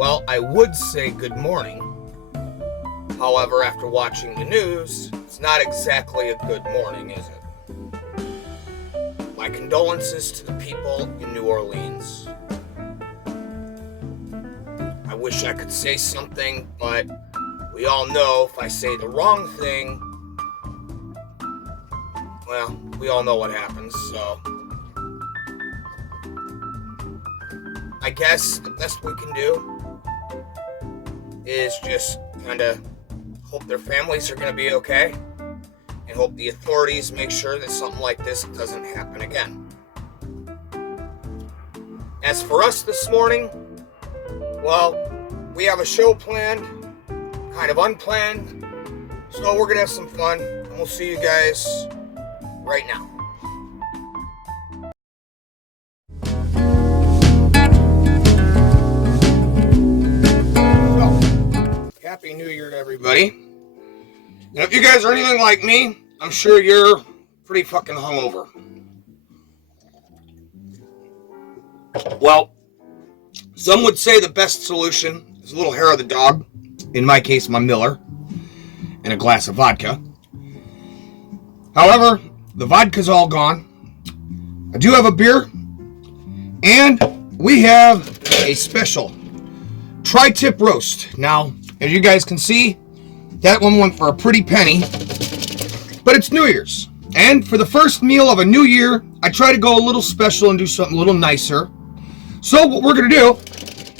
Well, I would say good morning. However, after watching the news, it's not exactly a good morning, is it? My condolences to the people in New Orleans. I wish I could say something, but we all know if I say the wrong thing, well, we all know what happens, so I guess the best we can do is just kind of hope their families are going to be okay and hope the authorities make sure that something like this doesn't happen again. As for us this morning, well, we have a show planned, kind of unplanned, so we're going to have some fun, and we'll see you guys right now. So, Happy New Year to everybody. Now, if you guys are anything like me, I'm sure you're pretty fucking hungover. Well, some would say the best solution is a little hair of the dog, in my case, my Miller, and a glass of vodka. However, the vodka's all gone. I do have a beer, and we have a special tri-tip roast. Now, as you guys can see, that one went for a pretty penny, but it's New Year's. And for the first meal of a new year, I try to go a little special and do something a little nicer. So what we're going to do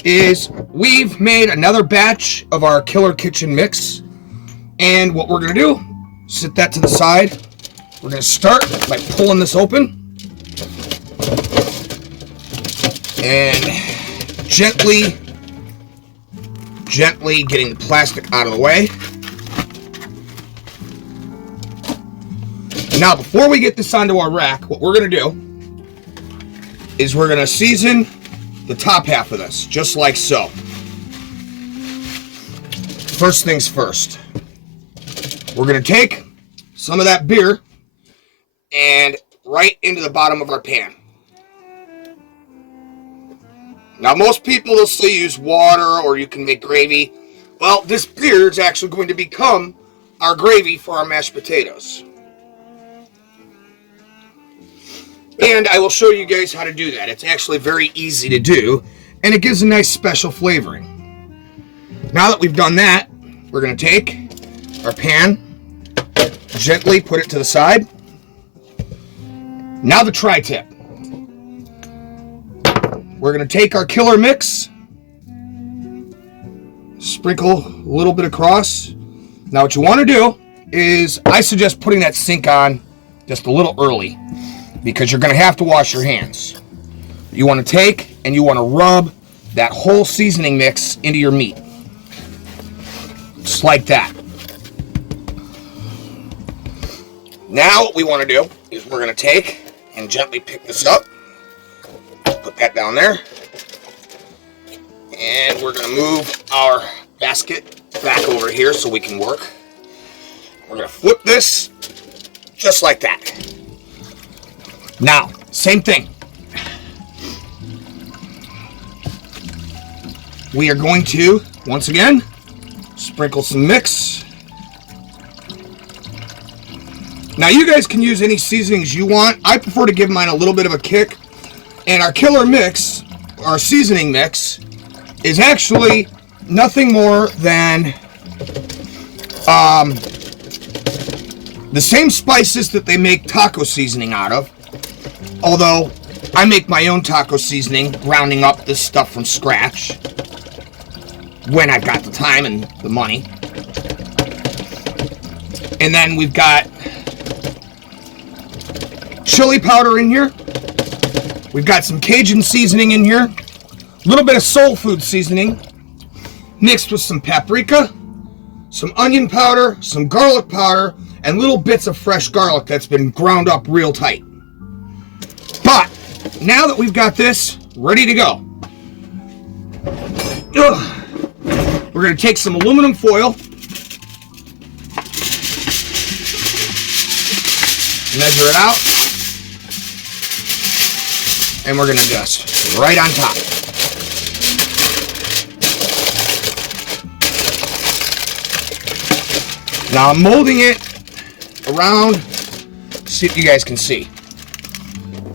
is we've made another batch of our Killer Kitchen mix. And what we're going to do, set that to the side. We're going to start by pulling this open. And gently getting the plastic out of the way. Now, before we get this onto our rack, what we're going to do is we're going to season the top half of this, just like so. First things first. We're going to take some of that beer and right into the bottom of our pan. Now, most people will say use water or you can make gravy. Well, this beer is actually going to become our gravy for our mashed potatoes. And I will show you guys how to do that. It's actually very easy to do, and it gives a nice special flavoring. Now that we've done that, we're going to take our pan, gently put it to the side. Now the tri-tip. We're going to take our Killer mix, sprinkle a little bit across. Now what you want to do is, I suggest putting that sink on just a little early, because you're going to have to wash your hands. You want to take and you want to rub that whole seasoning mix into your meat. Just like that. Now what we want to do is we're going to take and gently pick this up. Put that down there. And we're going to move our basket back over here so we can work. We're going to flip this just like that. Now, same thing. We are going to, once again, sprinkle some mix. Now, you guys can use any seasonings you want. I prefer to give mine a little bit of a kick. And our Killer mix, our seasoning mix, is actually nothing more than the same spices that they make taco seasoning out of. Although, I make my own taco seasoning, rounding up this stuff from scratch, when I've got the time and the money. And then we've got chili powder in here. We've got some Cajun seasoning in here. A little bit of soul food seasoning, mixed with some paprika, some onion powder, some garlic powder, and little bits of fresh garlic that's been ground up real tight. But now that we've got this ready to go, we're going to take some aluminum foil, measure it out, and we're going to just right on top. Now I'm molding it around, see if you guys can see.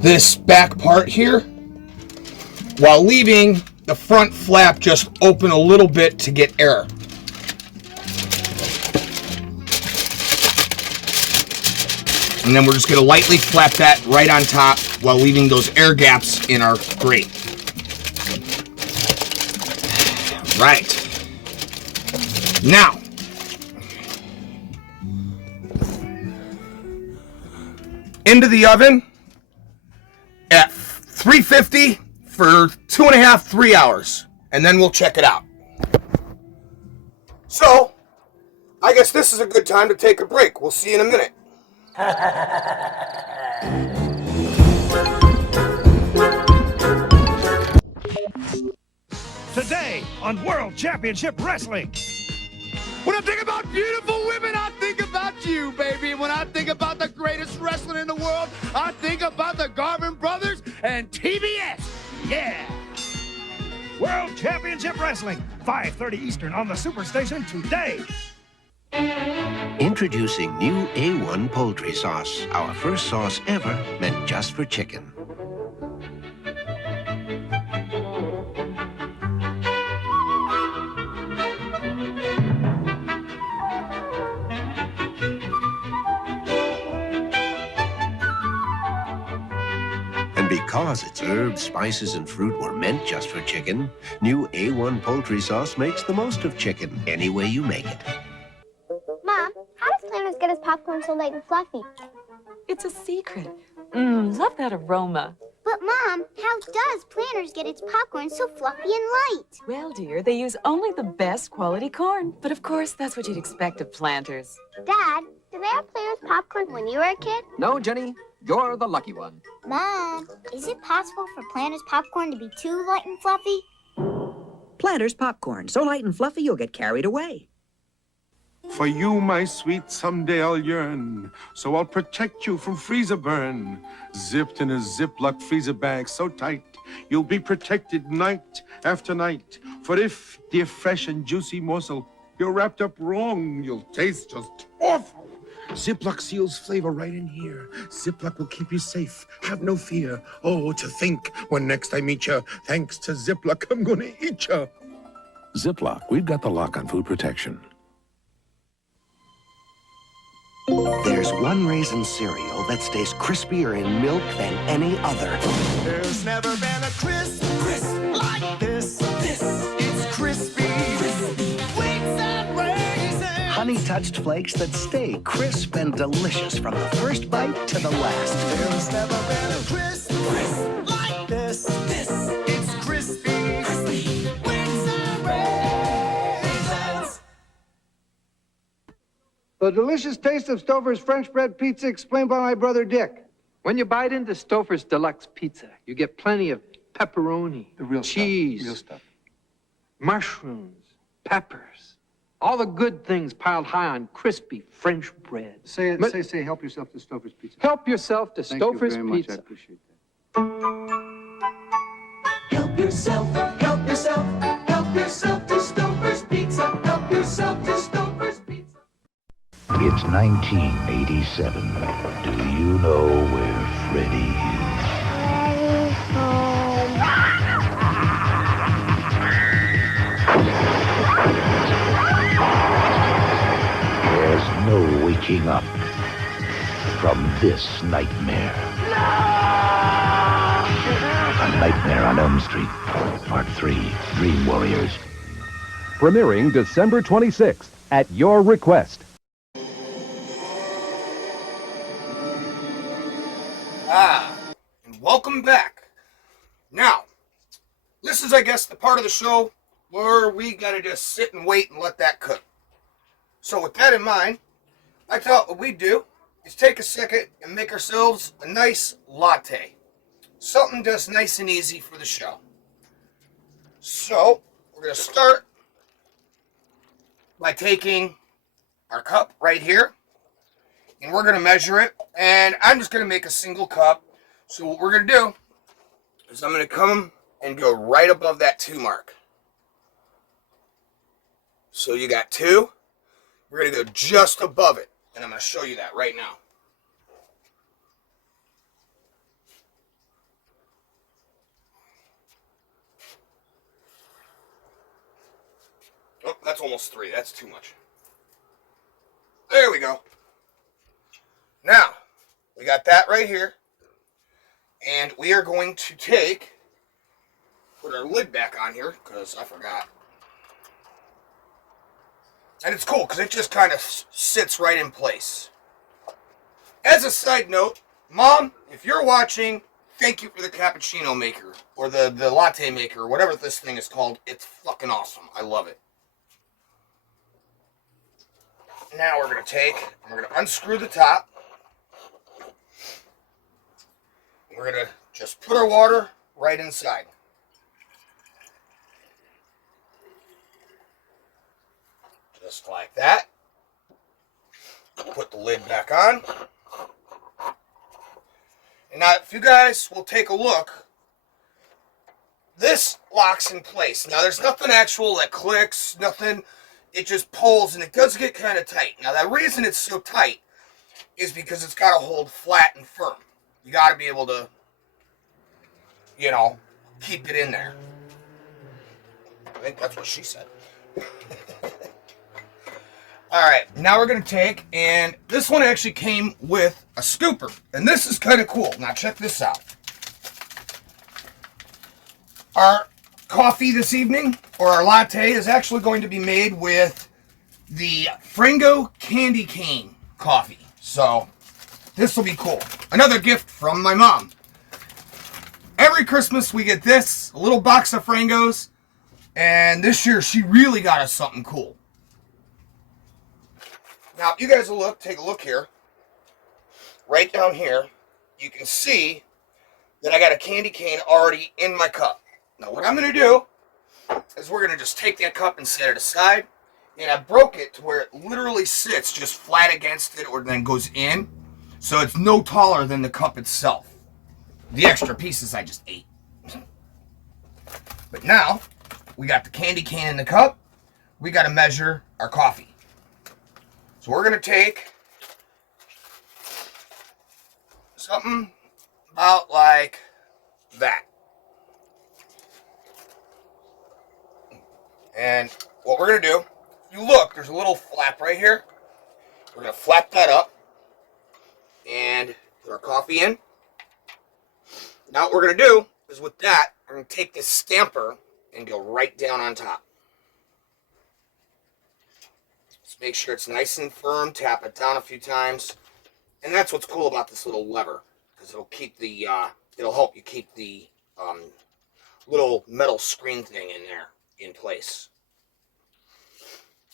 This back part here, while leaving the front flap just open a little bit to get air. And then we're just going to lightly flap that right on top while leaving those air gaps in our grate. Right. Now, into the oven at 350 for 2.5, 3 hours, and then we'll check it out. So, I guess this is a good time to take a break. We'll see you in a minute. Today on World Championship Wrestling. When I think about beautiful women, I think about you, baby. When I think about the greatest wrestling in the world, I think about the Garvin Brothers and TBS. Yeah. World Championship Wrestling, 5:30 Eastern on the Superstation today. Introducing new A1 poultry sauce, our first sauce ever meant just for chicken. And because its herbs, spices, and fruit were meant just for chicken, new A1 poultry sauce makes the most of chicken any way you make it. Mom, how does Planters get his popcorn so light and fluffy? It's a secret. Love that aroma. But Mom, how does Planters get its popcorn so fluffy and light? Well, dear, they use only the best quality corn. But of course, that's what you'd expect of Planters. Dad, did they have Planters popcorn when you were a kid? No, Jenny, you're the lucky one. Mom, is it possible for Planters popcorn to be too light and fluffy? Planters popcorn, so light and fluffy you'll get carried away. For you, my sweet, someday I'll yearn, so I'll protect you from freezer burn. Zipped in a Ziploc freezer bag so tight, you'll be protected night after night. For if, dear fresh and juicy morsel, you're wrapped up wrong, you'll taste just awful. Ziploc seals flavor right in here. Ziploc will keep you safe, have no fear. Oh, to think, when next I meet you, thanks to Ziploc, I'm gonna eat you. Ziploc, we've got the lock on food protection. There's one raisin cereal that stays crispier in milk than any other. There's never been a crisp like this. It's crispy. Wheats and raisins. Honey-touched flakes that stay crisp and delicious from the first bite to the last. There's never been a crisp like this. It's crispy. Wheats and raisins. The delicious taste of Stouffer's French bread pizza explained by my brother Dick. When you bite into Stouffer's Deluxe Pizza, you get plenty of pepperoni, The real cheese, stuff. Real stuff. mushrooms, peppers. All the good things piled high on crispy French bread. Say it. But- Say, help yourself to Stouffer's pizza. Help yourself to Thank Stouffer's you very much. I Pizza. appreciate that. Help yourself, help yourself, help yourself to Stouffer's Pizza. Help yourself to Stouffer's Pizza. It's 1987. Do you know where Freddy is? There's no waking up from this nightmare. A Nightmare on Elm Street, Part 3, Dream Warriors. Premiering December 26th at your request. And welcome back. Now, this is, I guess, the part of the show where we gotta just sit and wait and let that cook. So with that in mind, I thought what we'd do is take a second and make ourselves a nice latte. Something just nice and easy for the show. So, we're gonna start by taking our cup right here, and we're gonna measure it, and I'm just gonna make a single cup. So what we're gonna do is I'm gonna come and go right above that 2 mark. So you got 2. We're we're going to go just above it. And I'm going to show you that right now. Oh, that's almost 3. That's too much. There we go. Now, we got that right here. And we are going to put our lid back on here, because I forgot. And it's cool, because it just kind of sits right in place. As a side note, Mom, if you're watching, thank you for the cappuccino maker, or the latte maker, or whatever this thing is called. It's fucking awesome. I love it. Now we're going to unscrew the top. We're going to just put our water right inside. Just like that. Put the lid back on. And now, if you guys will take a look, this locks in place. Now, there's nothing actual that clicks, nothing. It just pulls, and it does get kind of tight. Now, the reason it's so tight is because it's got to hold flat and firm. You got to be able to, you know, keep it in there. I think that's what she said. Alright, now we're going to take, and this one actually came with a scooper. And this is kind of cool. Now check this out. Our coffee this evening, or our latte, is actually going to be made with the Frango Candy Cane coffee. So, this will be cool. Another gift from my mom. Every Christmas we get this, a little box of Frangos, and this year she really got us something cool. Now, if you guys will take a look here, right down here, you can see that I got a candy cane already in my cup. Now, what I'm going to do is we're going to just take that cup and set it aside, and I broke it to where it literally sits just flat against it or then goes in, so it's no taller than the cup itself. The extra pieces I just ate. But now, we got the candy cane in the cup, we got to measure our coffee. So we're going to take something about like that. And what we're going to do, if you look, there's a little flap right here. We're going to flap that up and put our coffee in. Now what we're going to do is with that, we're going to take this stamper and go right down on top. Just make sure it's nice and firm, tap it down a few times. And that's what's cool about this little lever, because it'll keep the, it'll help you keep the little metal screen thing in there in place.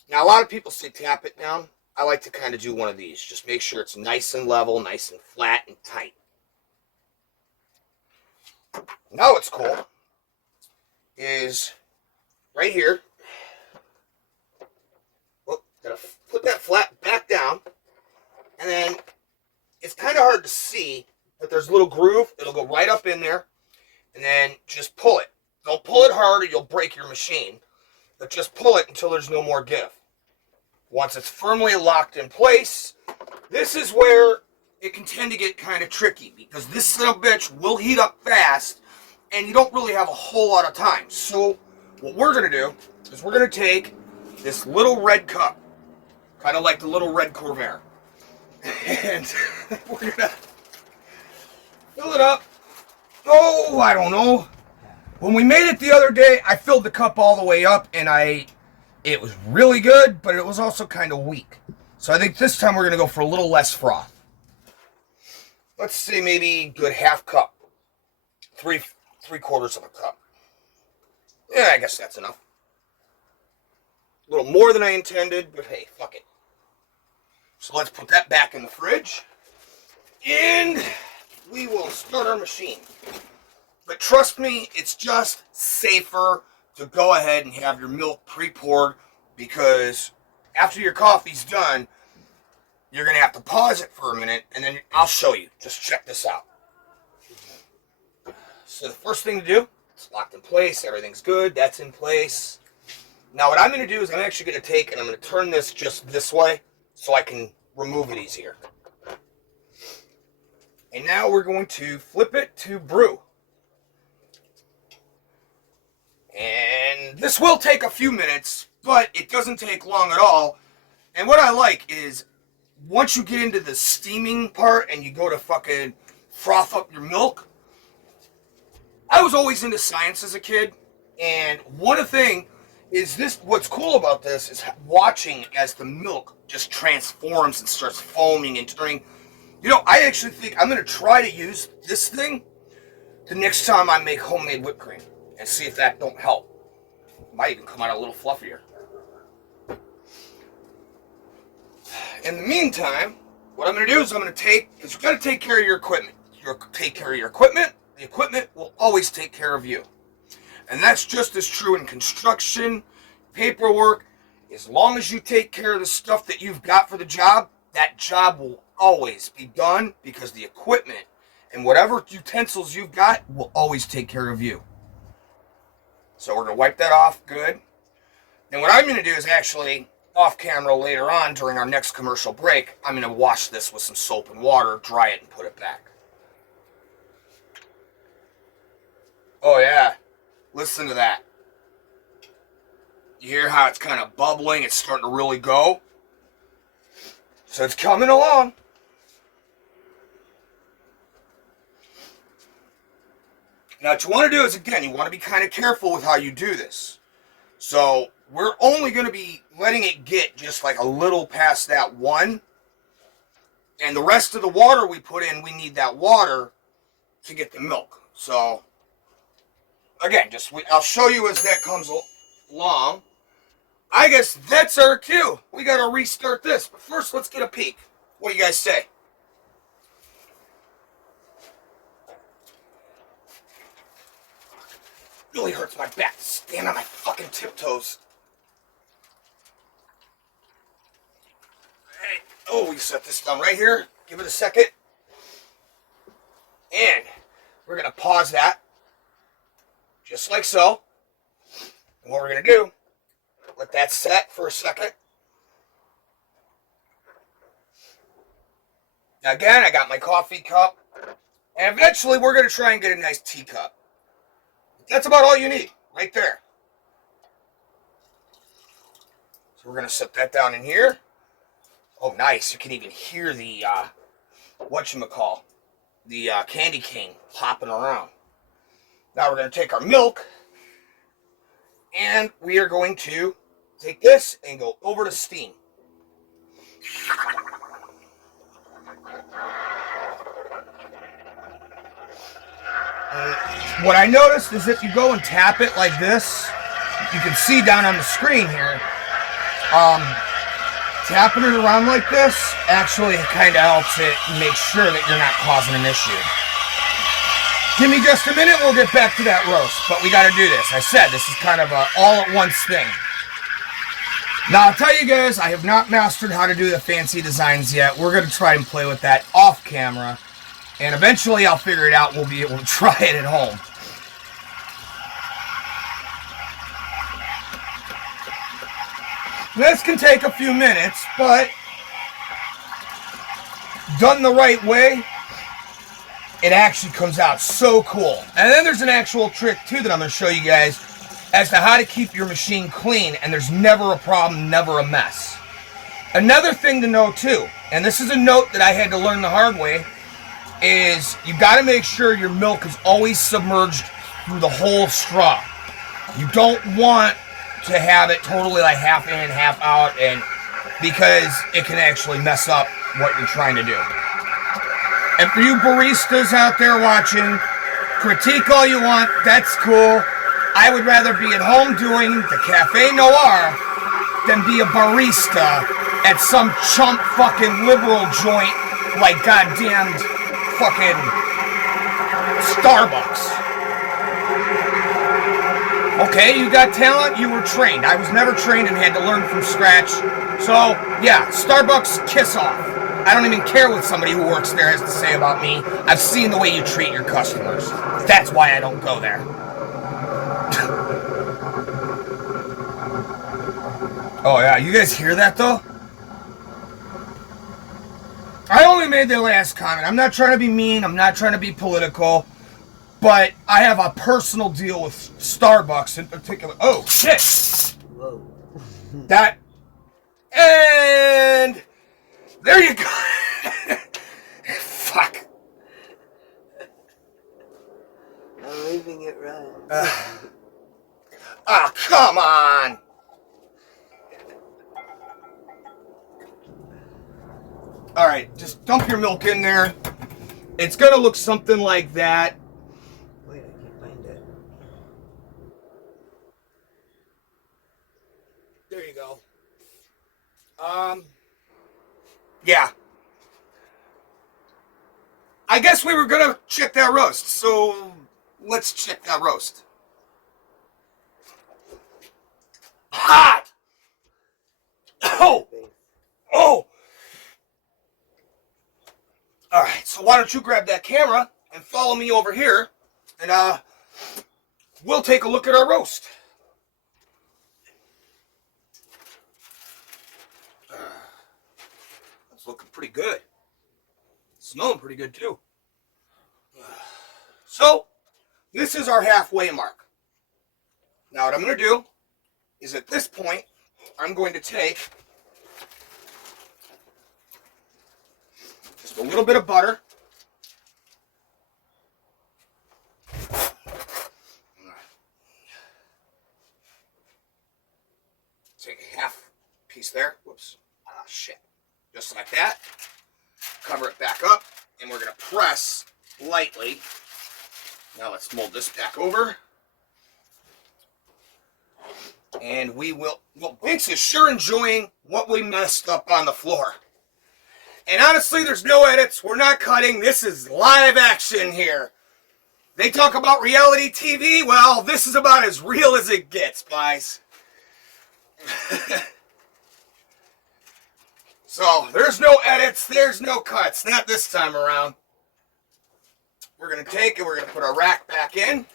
Now a lot of people say tap it down. I like to kind of do one of these. Just make sure it's nice and level, nice and flat and tight. Now what's cool is right here. Gotta put that flat back down, and then it's kind of hard to see, but there's a little groove. It'll go right up in there, and then just pull it. Don't pull it hard or you'll break your machine, but just pull it until there's no more give. Once it's firmly locked in place, this is where it can tend to get kind of tricky, because this little bitch will heat up fast, and you don't really have a whole lot of time. So what we're going to do is we're going to take this little red cup, kind of like the little red Corvair, and we're going to fill it up. Oh, I don't know. When we made it the other day, I filled the cup all the way up, and it was really good, but it was also kind of weak. So I think this time we're going to go for a little less froth. Let's say maybe good half cup. Three quarters of a cup. Yeah, I guess that's enough. A little more than I intended, but hey, fuck it. So let's put that back in the fridge. And we will start our machine. But trust me, it's just safer to go ahead and have your milk pre-poured, because after your coffee's done, you're going to have to pause it for a minute, and then I'll show you. Just check this out. So the first thing to do, it's locked in place, everything's good, that's in place. Now what I'm going to do is I'm actually going to take and I'm going to turn this just this way so I can remove it easier. And now we're going to flip it to brew. And this will take a few minutes, but it doesn't take long at all. And what I like is once you get into the steaming part and you go to fucking froth up your milk, I was always into science as a kid. And one thing is this, what's cool about this is watching as the milk just transforms and starts foaming and turning. You know, I actually think I'm going to try to use this thing the next time I make homemade whipped cream and see if that don't help. It might even come out a little fluffier. In the meantime, what I'm going to do is I'm going to take, because you've got to take care of your equipment. You take care of your equipment, the equipment will always take care of you. And that's just as true in construction, paperwork. As long as you take care of the stuff that you've got for the job, that job will always be done because the equipment and whatever utensils you've got will always take care of you. So we're going to wipe that off good. And what I'm going to do is actually, off camera later on during our next commercial break, I'm going to wash this with some soap and water, dry it, and put it back. Oh yeah. Listen to that. You hear how it's kind of bubbling? It's starting to really go. So it's coming along. Now what you want to do is, again, you want to be kind of careful with how you do this. So we're only going to be letting it get just like a little past that one. And the rest of the water we put in, we need that water to get the milk. So again, I'll show you as that comes along. I guess that's our cue. We got to restart this. But first, let's get a peek. What do you guys say? Really hurts my back to stand on my fucking tiptoes. Hey, oh, we set this down right here. Give it a second. And we're going to pause that. Just like so. And what we're going to do, let that set for a second. Now again, I got my coffee cup. And eventually we're going to try and get a nice teacup. That's about all you need, right there. So we're going to set that down in here. Oh, nice. You can even hear the, whatchamacall, the candy cane hopping around. Now we're going to take our milk, and we are going to take this and go over to steam. What I noticed is if you go and tap it like this, you can see down on the screen here, tapping it around like this actually kind of helps it make sure that you're not causing an issue. Give me just a minute, we'll get back to that roast, but we got to do this. I said this is kind of a all-at-once thing. Now, I'll tell you guys, I have not mastered how to do the fancy designs yet. We're going to try and play with that off camera, and eventually I'll figure it out. We'll be able to try it at home. This can take a few minutes, but done the right way, it actually comes out so cool. And then there's an actual trick too that I'm going to show you guys as to how to keep your machine clean and there's never a problem, never a mess. Another thing to know too, and this is a note that I had to learn the hard way, is you got to make sure your milk is always submerged through the whole straw. You don't want to have it totally like half in, half out, and because it can actually mess up what you're trying to do. And for you baristas out there watching, critique all you want, that's cool. I would rather be at home doing the Cafe Noir than be a barista at some chump fucking liberal joint like goddamned fucking Starbucks. Okay, you got talent, you were trained. I was never trained and had to learn from scratch. So, yeah, Starbucks, kiss off. I don't even care what somebody who works there has to say about me. I've seen the way you treat your customers. That's why I don't go there. Oh yeah, you guys hear that though? I only made the last comment. I'm not trying to be mean. I'm not trying to be political. But I have a personal deal with Starbucks in particular. Oh, shit. Whoa. That. And there you go. Fuck. I'm leaving it right. Oh, come on. All right, just dump your milk in there. It's gonna look something like that. Wait, I can't find it. There you go. Yeah. I guess we were gonna check that roast, so let's check that roast. Hot! Oh! Oh! Alright, so why don't you grab that camera and follow me over here, and we'll take a look at our roast. It's looking pretty good. Smelling pretty good too. So, this is our halfway mark. Now what I'm going to do is at this point, I'm going to take just a little bit of butter. Take a half piece there. Whoops. Ah, shit. Just like that. Cover it back up, and we're going to press lightly. Now let's mold this back over. And we will, well, Binks is sure enjoying what we messed up on the floor. And honestly, there's no edits. We're not cutting. This is live action here. They talk about reality TV. Well, this is about as real as it gets, guys. So, there's no edits. There's no cuts. Not this time around. We're going to take it. We're going to put our rack back in.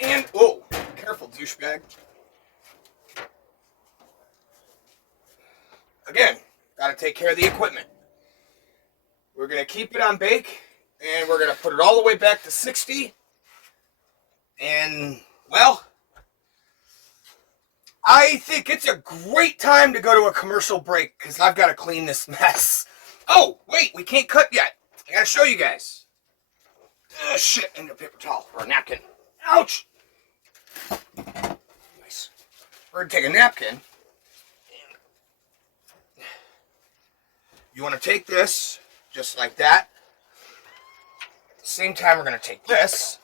And, oh, careful, douchebag. Again, got to take care of the equipment. We're going to keep it on bake, and we're going to put it all the way back to 60. And, well, I think it's a great time to go to a commercial break, because I've got to clean this mess. Oh, wait, we can't cut yet. I got to show you guys. Shit, I need a paper towel or a napkin. Ouch! Nice. We're going to take a napkin. You want to take this, just like that. At the same time, we're going to take this.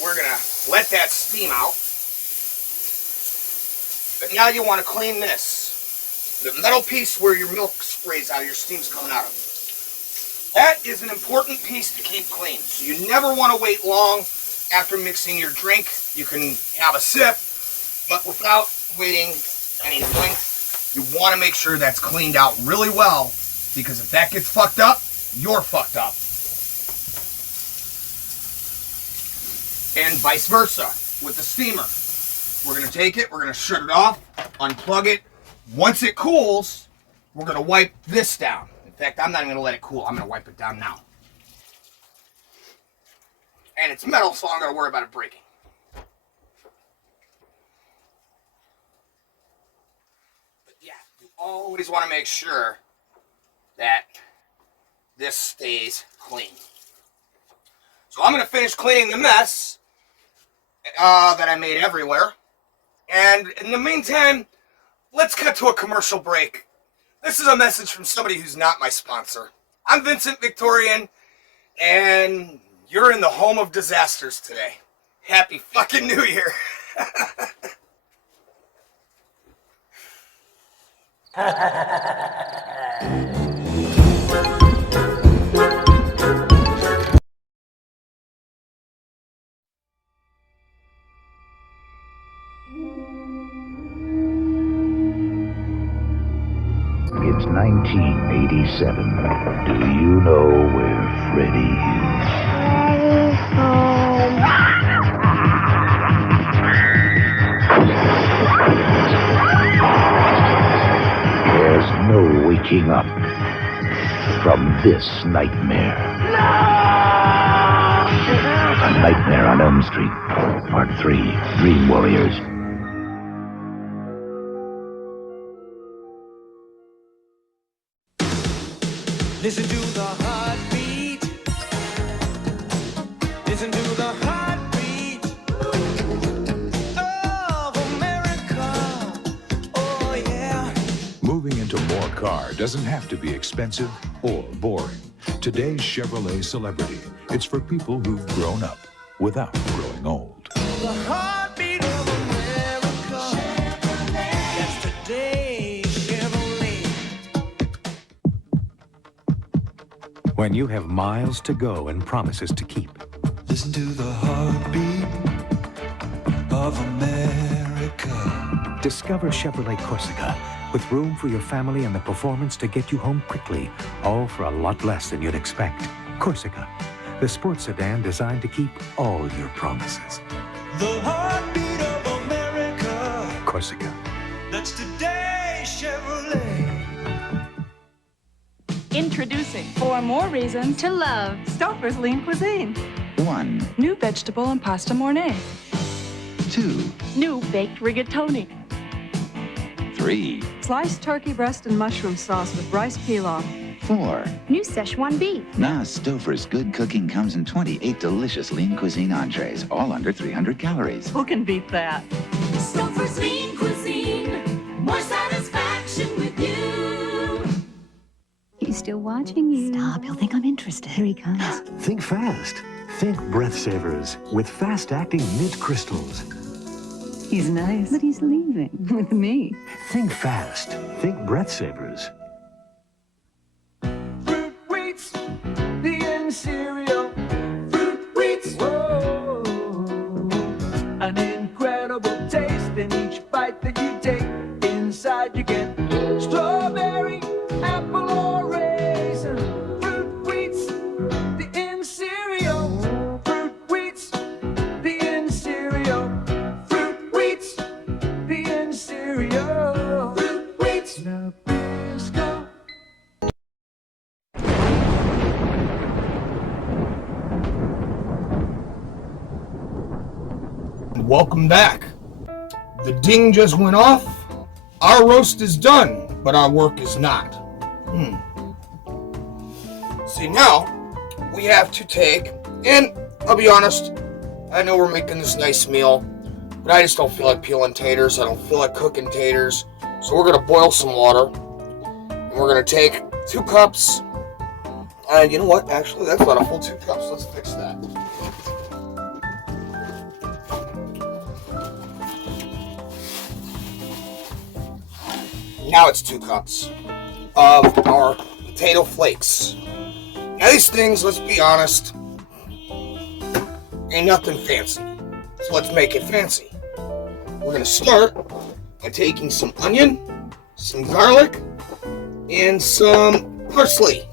We're going to let that steam out. But now you want to clean this. The metal piece where your milk sprays out, your steam's coming out of. That is an important piece to keep clean. So you never want to wait long after mixing your drink. You can have a sip, but without waiting any length, you want to make sure that's cleaned out really well, because if that gets fucked up, you're fucked up. And vice versa with the steamer. We're going to take it, we're going to shut it off, unplug it. Once it cools, we're going to wipe this down. In fact, I'm not even going to let it cool. I'm going to wipe it down now. And it's metal, so I'm going to worry about it breaking. But yeah, you always want to make sure that this stays clean. So I'm going to finish cleaning the mess that I made everywhere. And in the meantime, let's cut to a commercial break. This is a message from somebody who's not my sponsor. I'm Vincent Victorian, and you're in the home of disasters today. Happy fucking New Year. It's 1987. Do you know where Freddy is? There's no waking up from this nightmare. A Nightmare on Elm Street, Part 3, Dream Warriors. Listen to the heartbeat. Listen to the heartbeat of America. Oh, yeah. Moving into more car doesn't have to be expensive or boring. Today's Chevrolet Celebrity. It's for people who've grown up without growing old. The heartbeat of America. Chevrolet. That's today's Chevrolet. When you have miles to go and promises to keep. Listen to the heartbeat of America. Discover Chevrolet Corsica, with room for your family and the performance to get you home quickly, all for a lot less than you'd expect. Corsica, the sports sedan designed to keep all your promises. The heartbeat of America. Corsica. That's today's Chevrolet. Introducing 4 more reasons to love Stouffer's Lean Cuisine. 1. New vegetable and pasta mornay. 2. New baked rigatoni. 3. Sliced turkey breast and mushroom sauce with rice pilaf. 4. New Szechuan beef. Now Stouffer's Good Cooking comes in 28 delicious lean cuisine entrees, all under 300 calories. Who can beat that? Stouffer's Lean Cuisine. More satisfaction with you. He's still watching you. Stop, he'll think I'm interested. Here he comes. Think fast. Think Breath Savers with fast-acting mint crystals. He's nice, but he's leaving with me. Think fast. Think Breath Savers. Fruit Wheats, the end cereal. Fruit Wheats, whoa. An incredible taste in each bite that you take. Inside you get strawberry, apple, or raisin. Fruit Wheats, the end cereal. Fruit Wheats, the end cereal. Fruit Wheats, the end cereal. Fruit Wheats, Nabisco. Welcome back. The ding just went off. Our roast is done, but our work is not. See, now we have to take, and I'll be honest, I know we're making this nice meal, but I just don't feel like peeling taters. I don't feel like cooking taters. So we're going to boil some water, and we're going to take 2 cups. And you know what? Actually, that's not a full 2 cups. Let's fix that. Now it's 2 cups of our potato flakes. Now these things, let's be honest, ain't nothing fancy. So let's make it fancy. We're going to start by taking some onion, some garlic, and some parsley.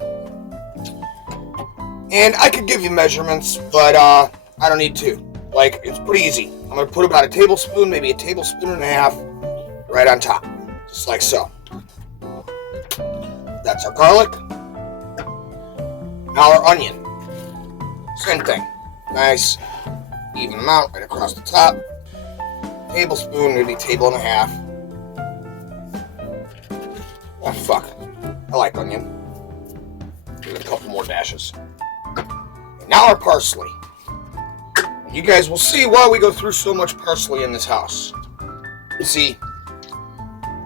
And I could give you measurements, but I don't need to. Like, it's pretty easy. I'm going to put about a tablespoon, maybe a tablespoon and a half, right on top. Just like so. That's our garlic. Now our onion. Same thing. Nice, even amount right across the top. Tablespoon, maybe table and a half. Oh, fuck. I like onion. Give it a couple more dashes. And now our parsley. You guys will see why we go through so much parsley in this house. You see,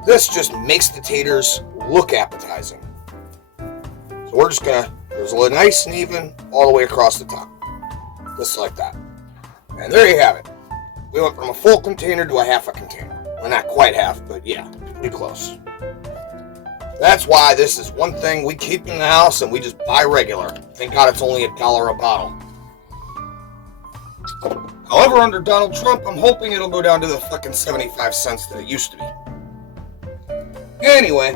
this just makes the taters look appetizing. So we're just gonna drizzle it nice and even all the way across the top. Just like that. And there you have it. We went from a full container to a half a container. Well, not quite half, but yeah, pretty close. That's why this is one thing we keep in the house and we just buy regular. Thank God it's only $1 a bottle. However, under Donald Trump, I'm hoping it'll go down to the fucking 75 cents that it used to be. Anyway,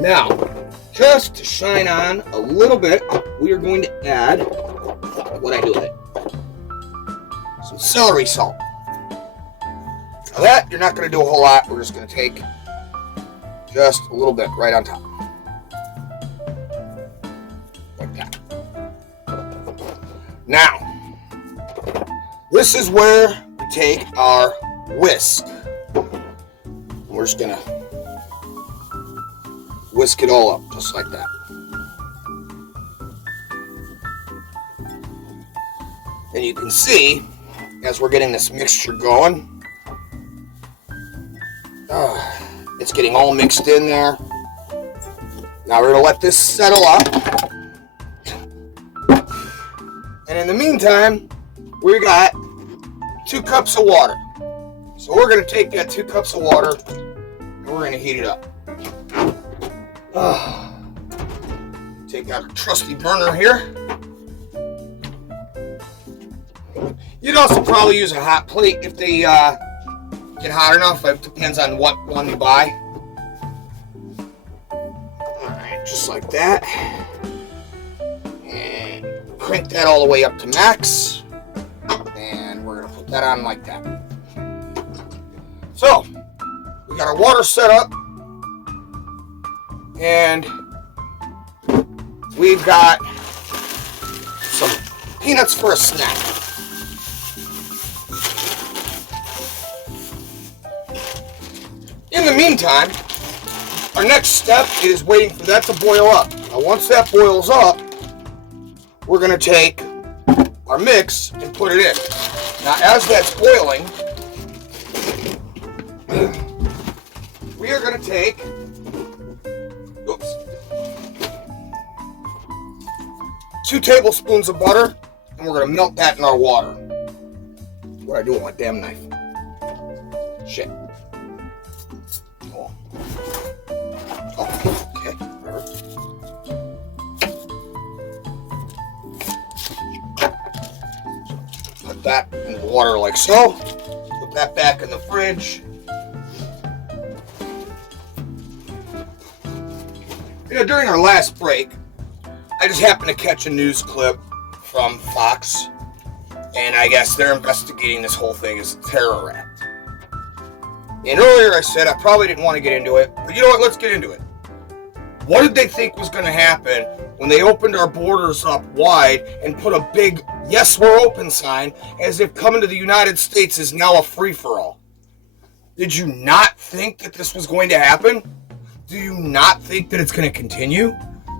Now, just to shine on a little bit, we are going to add, what I do with it, some celery salt. Now that, you're not going to do a whole lot. We're just going to take just a little bit right on top. Like that. Now, this is where we take our whisk. We're just going to whisk it all up, just like that. And you can see, as we're getting this mixture going, it's getting all mixed in there. Now we're going to let this settle up. And in the meantime, we got 2 cups of water. So we're going to take that 2 cups of water and we're going to heat it up. Take out a trusty burner here. You'd also probably use a hot plate if they get hot enough. It depends on what one you buy. Alright, just like that. And crank that all the way up to max. And we're going to put that on like that. So, we got our water set up. And we've got some peanuts for a snack. In the meantime, our next step is waiting for that to boil up. Now once that boils up, we're going to take our mix and put it in. Now as that's boiling, we are going to take 2 tablespoons of butter, and we're going to melt that in our water. What I do with my damn knife? Shit. Oh, okay. Whatever. Put that in the water like so. Put that back in the fridge. You know, during our last break, I just happened to catch a news clip from Fox, and I guess they're investigating this whole thing as a terror act. And earlier I said I probably didn't want to get into it, but you know what, let's get into it. What did they think was going to happen when they opened our borders up wide and put a big "Yes, we're open" sign as if coming to the United States is now a free-for-all? Did you not think that this was going to happen? Do you not think that it's going to continue?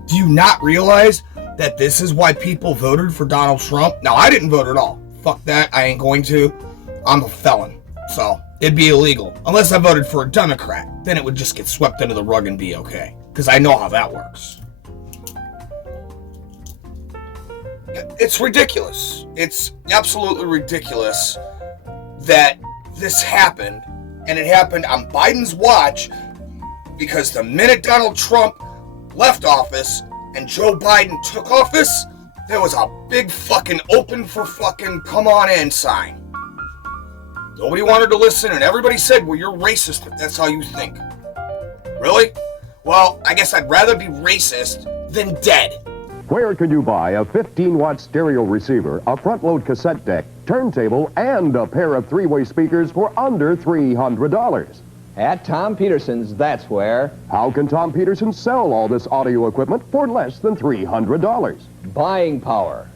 Do you not realize that this is why people voted for Donald Trump? Now, I didn't vote at all. Fuck that. I ain't going to. I'm a felon. So, it'd be illegal. Unless I voted for a Democrat. Then it would just get swept under the rug and be okay. Because I know how that works. It's ridiculous. It's absolutely ridiculous that this happened. And it happened on Biden's watch. Because the minute Donald Trump left office and Joe Biden took office, there was a big fucking open for fucking come on in sign. Nobody wanted to listen and everybody said, well, you're racist if that's how you think. Really? Well, I guess I'd rather be racist than dead. Where can you buy a 15-watt stereo receiver, a front-load cassette deck, turntable, and a pair of 3-way speakers for under $300? At Tom Peterson's, that's where. How can Tom Peterson sell all this audio equipment for less than $300? Buying power.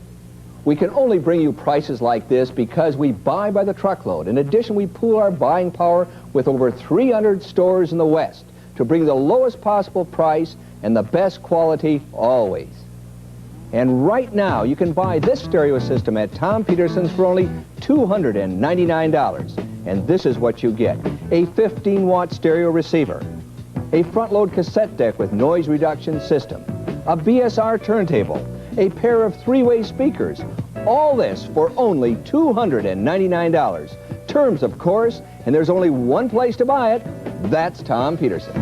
We can only bring you prices like this because we buy by the truckload. In addition, we pool our buying power with over 300 stores in the West to bring the lowest possible price and the best quality always. And right now, you can buy this stereo system at Tom Peterson's for only $299. And this is what you get: a 15-watt stereo receiver, a front-load cassette deck with noise reduction system, a BSR turntable, a pair of 3-way speakers. All this for only $299. Terms, of course, and there's only one place to buy it. That's Tom Peterson's.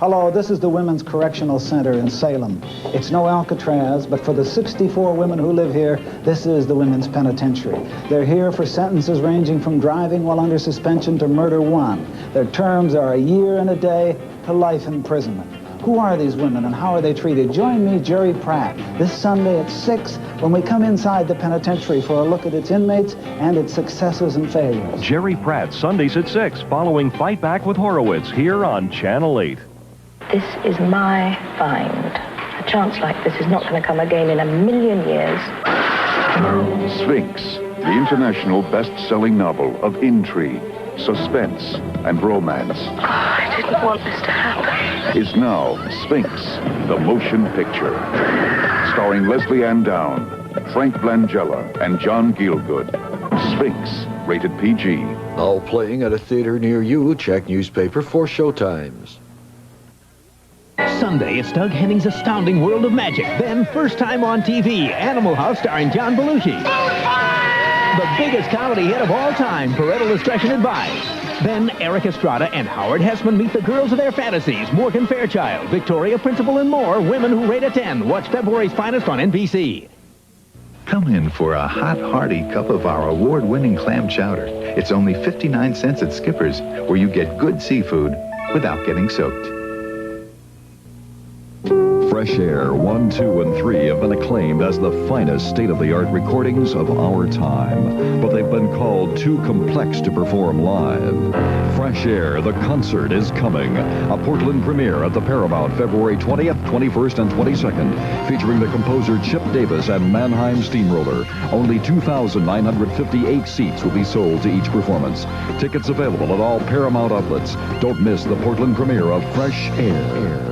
Hello, this is the Women's Correctional Center in Salem. It's no Alcatraz, but for the 64 women who live here, this is the Women's Penitentiary. They're here for sentences ranging from driving while under suspension to murder one. Their terms are a year and a day to life imprisonment. Who are these women and how are they treated? Join me, Jerry Pratt, this Sunday at 6 when we come inside the penitentiary for a look at its inmates and its successes and failures. Jerry Pratt, Sundays at 6, following Fight Back with Horowitz, here on Channel 8. This is my find. A chance like this is not going to come again in a million years. Sphinx, the international best-selling novel of intrigue, suspense, and romance. I didn't want this to happen. Is now Sphinx, the motion picture. Starring Leslie Ann Down, Frank Langella, and John Gielgud. Sphinx, rated PG. Now playing at a theater near you. Check newspaper for showtimes. Sunday, it's Doug Henning's Astounding World of Magic. Then, first time on TV, Animal House starring John Belushi. The biggest comedy hit of all time, parental discretion advised. Then, Eric Estrada and Howard Hessman meet the girls of their fantasies, Morgan Fairchild, Victoria Principal, and more, women who rate a 10. Watch February's finest on NBC. Come in for a hot, hearty cup of our award-winning clam chowder. It's only 59 cents at Skipper's, where you get good seafood without getting soaked. Fresh Air 1, 2, and 3 have been acclaimed as the finest state-of-the-art recordings of our time, but they've been called too complex to perform live. Fresh Air, the concert, is coming. A Portland premiere at the Paramount February 20th, 21st, and 22nd, featuring the composer Chip Davis and Mannheim Steamroller. Only 2,958 seats will be sold to each performance. Tickets available at all Paramount outlets. Don't miss the Portland premiere of Fresh Air.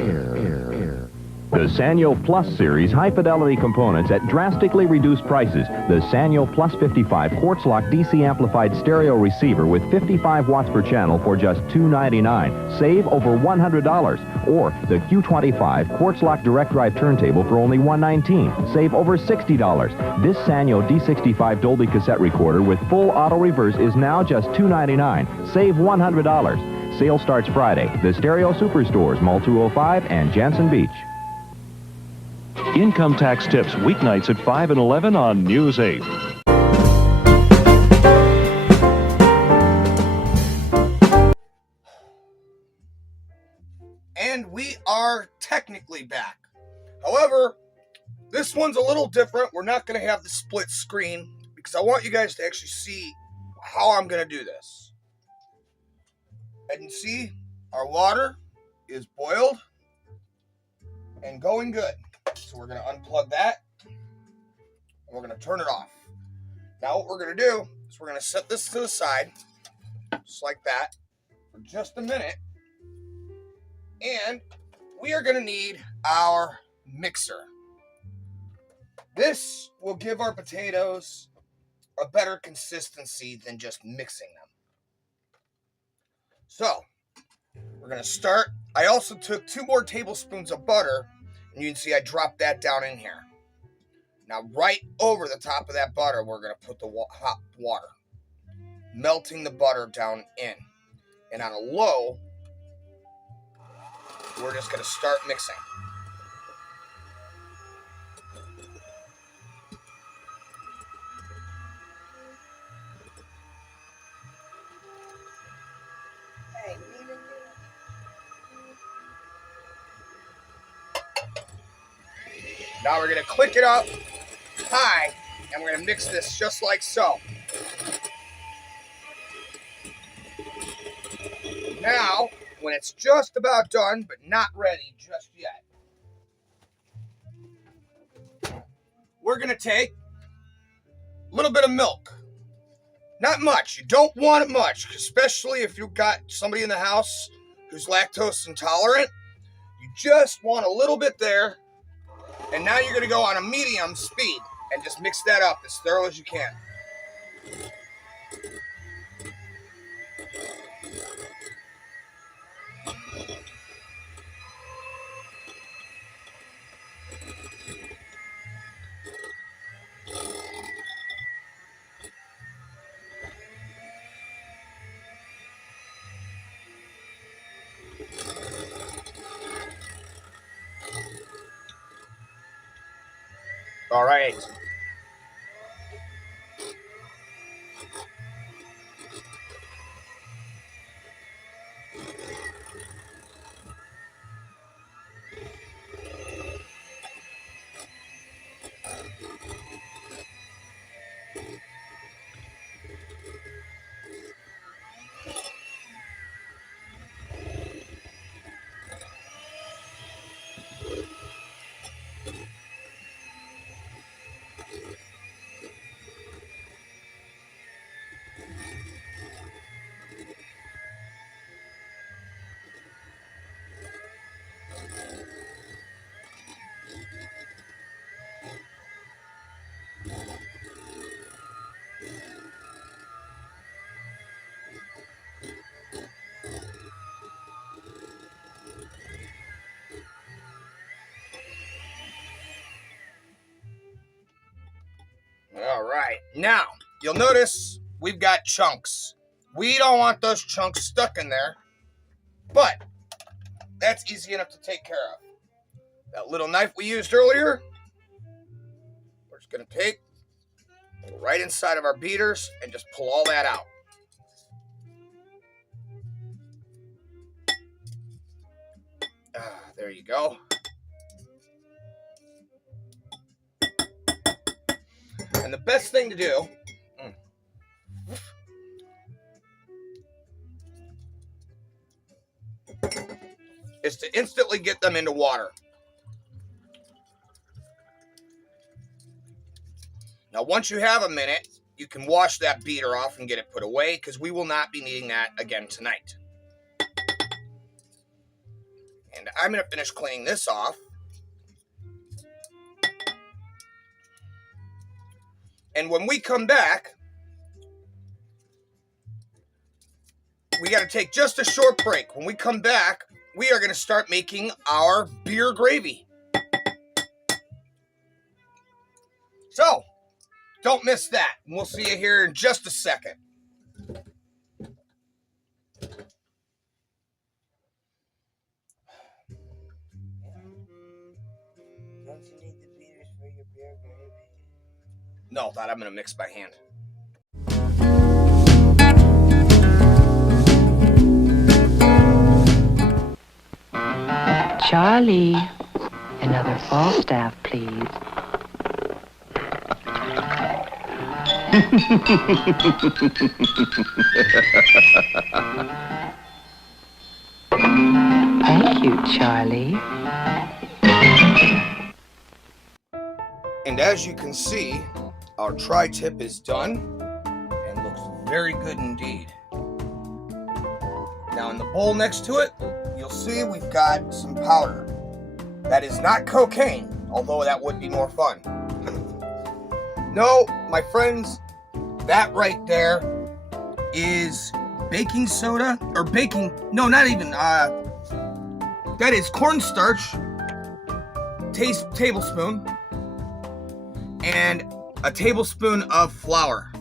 The Sanyo Plus series high-fidelity components at drastically reduced prices. The Sanyo Plus 55 quartz-lock DC amplified stereo receiver with 55 watts per channel for just $299. Save over $100. Or the Q25 quartz-lock direct drive turntable for only $119. Save over $60. This Sanyo D65 Dolby cassette recorder with full auto reverse is now just $299. Save $100. Sale starts Friday. The Stereo Superstores, Mall 205 and Jansen Beach. Income tax tips weeknights at 5 and 11 on News 8. And we are technically back. However, this one's a little different. We're not going to have the split screen because I want you guys to actually see how I'm going to do this. And you see, our water is boiled and going good. So we're going to unplug that, and we're going to turn it off. Now what we're going to do is we're going to set this to the side, just like that, for just a minute. And we are going to need our mixer. This will give our potatoes a better consistency than just mixing them. So, we're going to start. I also took 2 more tablespoons of butter. And you can see I dropped that down in here. Now, right over the top of that butter, we're going to put the hot water. Melting the butter down in. And on a low, we're just going to start mixing. Now we're going to click it up high, and we're going to mix this just like so. Now, when it's just about done, but not ready just yet, we're going to take a little bit of milk. Not much. You don't want it much, especially if you've got somebody in the house who's lactose intolerant. You just want a little bit there. And now you're going to go on a medium speed and just mix that up as thorough as you can. All right. All right, now you'll notice we've got chunks. We don't want those chunks stuck in there, but that's easy enough to take care of. That little knife we used earlier, we're just going to take right inside of our beaters and just pull all that out. There you go. And the best thing to do is to instantly get them into water. Now, once you have a minute, you can wash that beater off and get it put away because we will not be needing that again tonight. And I'm going to finish cleaning this off. And when we come back, we got to take just a short break. When we come back, we are going to start making our beer gravy. So, don't miss that. We'll see you here in just a second. Don't you need the beaters for your beer gravy? No, that I'm going to mix by hand. Charlie, another Falstaff, please. Thank you, Charlie. And as you can see, our tri-tip is done and looks very good indeed. Now in the bowl next to it, you'll see we've got some powder. That is not cocaine, although that would be more fun. No, my friends, that right there is baking soda, or baking, no, not even, that is cornstarch, tablespoon, and a tablespoon of flour.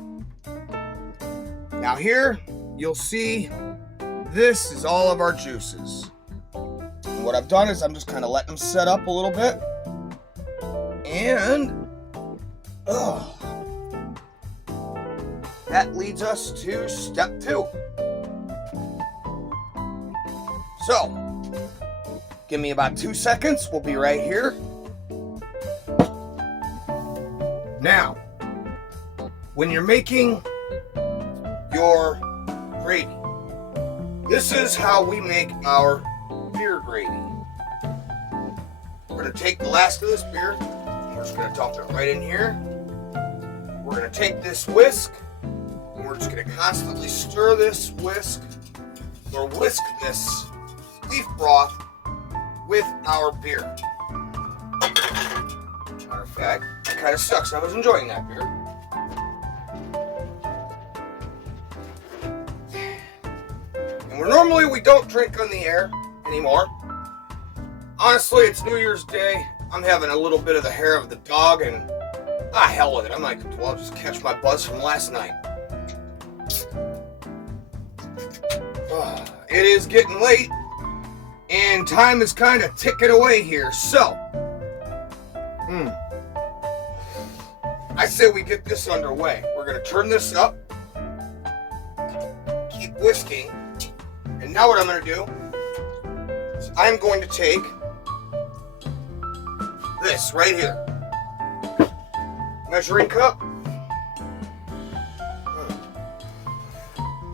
Now here, you'll see, this is all of our juices. And what I've done is I'm just kind of letting them set up a little bit. And, that leads us to step 2. So, give me about 2 seconds. We'll be right here. Now, when you're making your gravy, this is how we make our beer gravy. We're going to take the last of this beer, and we're just going to dump it right in here. We're going to take this whisk, and we're just going to constantly stir this whisk this beef broth with our beer. Matter of fact, it kind of sucks. I was enjoying that beer. And normally we don't drink on the air anymore. Honestly, it's New Year's Day. I'm having a little bit of the hair of the dog, and hell with it. I'm like, well, I'll just catch my buzz from last night. It is getting late, and time is kind of ticking away here, so I say we get this underway. We're gonna turn this up, keep whisking, and now what I'm gonna do is I'm going to take this right here, measuring cup,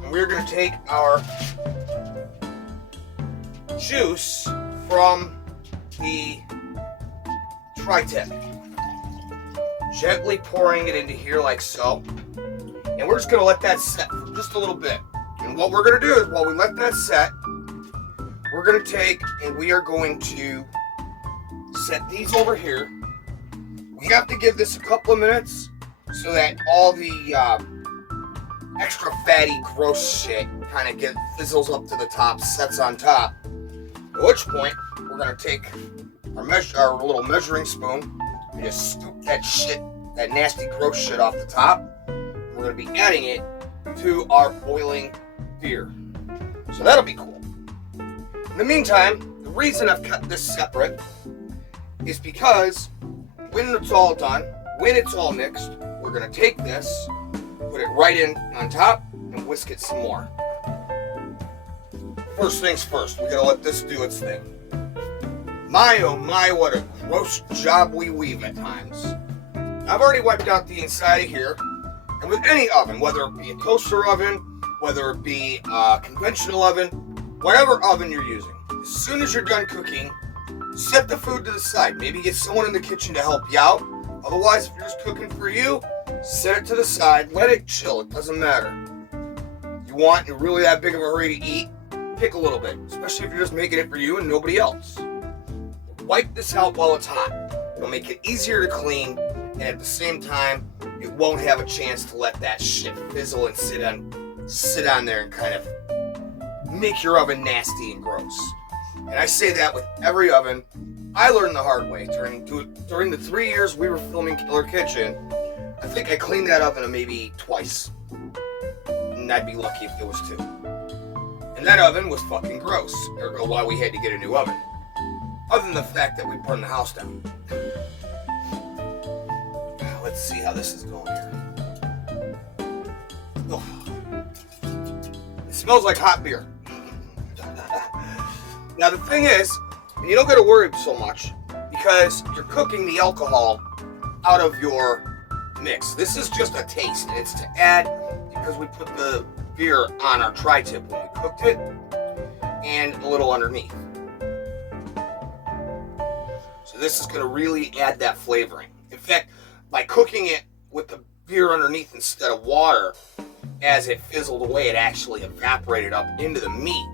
and we're gonna take our juice from the tri-tip, gently pouring it into here like so, and we're just gonna let that set for just a little bit. And what we're gonna do is, while we let that set, we're gonna take and we are going to set these over here. We have to give this a couple of minutes so that all the extra fatty, gross shit kind of fizzles up to the top, sets on top. At which point, we're gonna take our little measuring spoon and just scoop that shit, that nasty, gross shit off the top. We're gonna be adding it to our boiling beer. So that'll be cool. In the meantime, the reason I've cut this separate is because when it's all done, when it's all mixed, we're gonna take this, put it right in on top, and whisk it some more. First things first, we gotta let this do its thing. My oh my, what a gross job we weave at times. I've already wiped out the inside of here, and with any oven, whether it be a toaster oven, whether it be a conventional oven, whatever oven you're using, as soon as you're done cooking, set the food to the side. Maybe get someone in the kitchen to help you out. Otherwise, if you're just cooking for you, set it to the side, let it chill, it doesn't matter. You're really that big of a hurry to eat, pick a little bit, especially if you're just making it for you and nobody else. Wipe this out while it's hot. It'll make it easier to clean, and at the same time, it won't have a chance to let that shit fizzle and sit on there and kind of make your oven nasty and gross. And I say that with every oven. I learned the hard way during the 3 years we were filming Killer Kitchen. I think I cleaned that oven maybe twice, and I'd be lucky if it was 2. And that oven was fucking gross. Ergo, why we had to get a new oven. Other than the fact that we burned the house down. Let's see how this is going here. Oh. It smells like hot beer. Now the thing is, you don't got to worry so much because you're cooking the alcohol out of your mix. This is just a taste, and it's to add because we put the beer on our tri-tip when we cooked it and a little underneath. So this is going to really add that flavoring. In fact, by cooking it with the beer underneath instead of water, as it fizzled away, it actually evaporated up into the meat.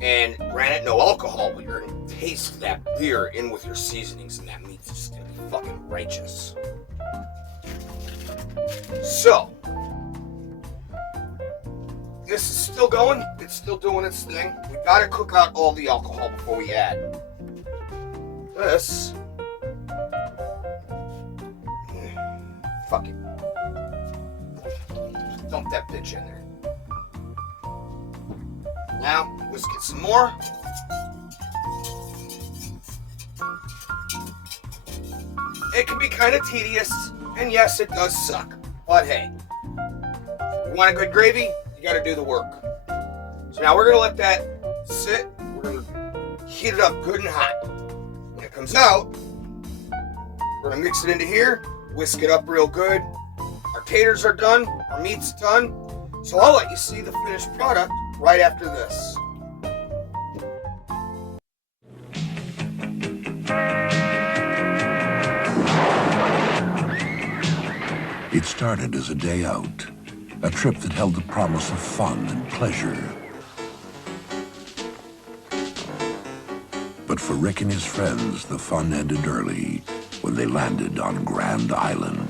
And granted, no alcohol, but you're going to taste that beer in with your seasonings, and that meat's just going to be fucking righteous. So, this is still going. It's still doing its thing. We got to cook out all the alcohol before we add this. Fuck it. Just dump that bitch in there. Now, let's get some more. It can be kind of tedious, and yes, it does suck. But hey, you want a good gravy, you gotta do the work. So now we're gonna let that sit. We're gonna heat it up good and hot. When it comes out, we're gonna mix it into here, whisk it up real good. Our taters are done, our meat's done. So I'll let you see the finished product right after this. It started as a day out, a trip that held the promise of fun and pleasure. But for Rick and his friends, the fun ended early when they landed on Grand Island.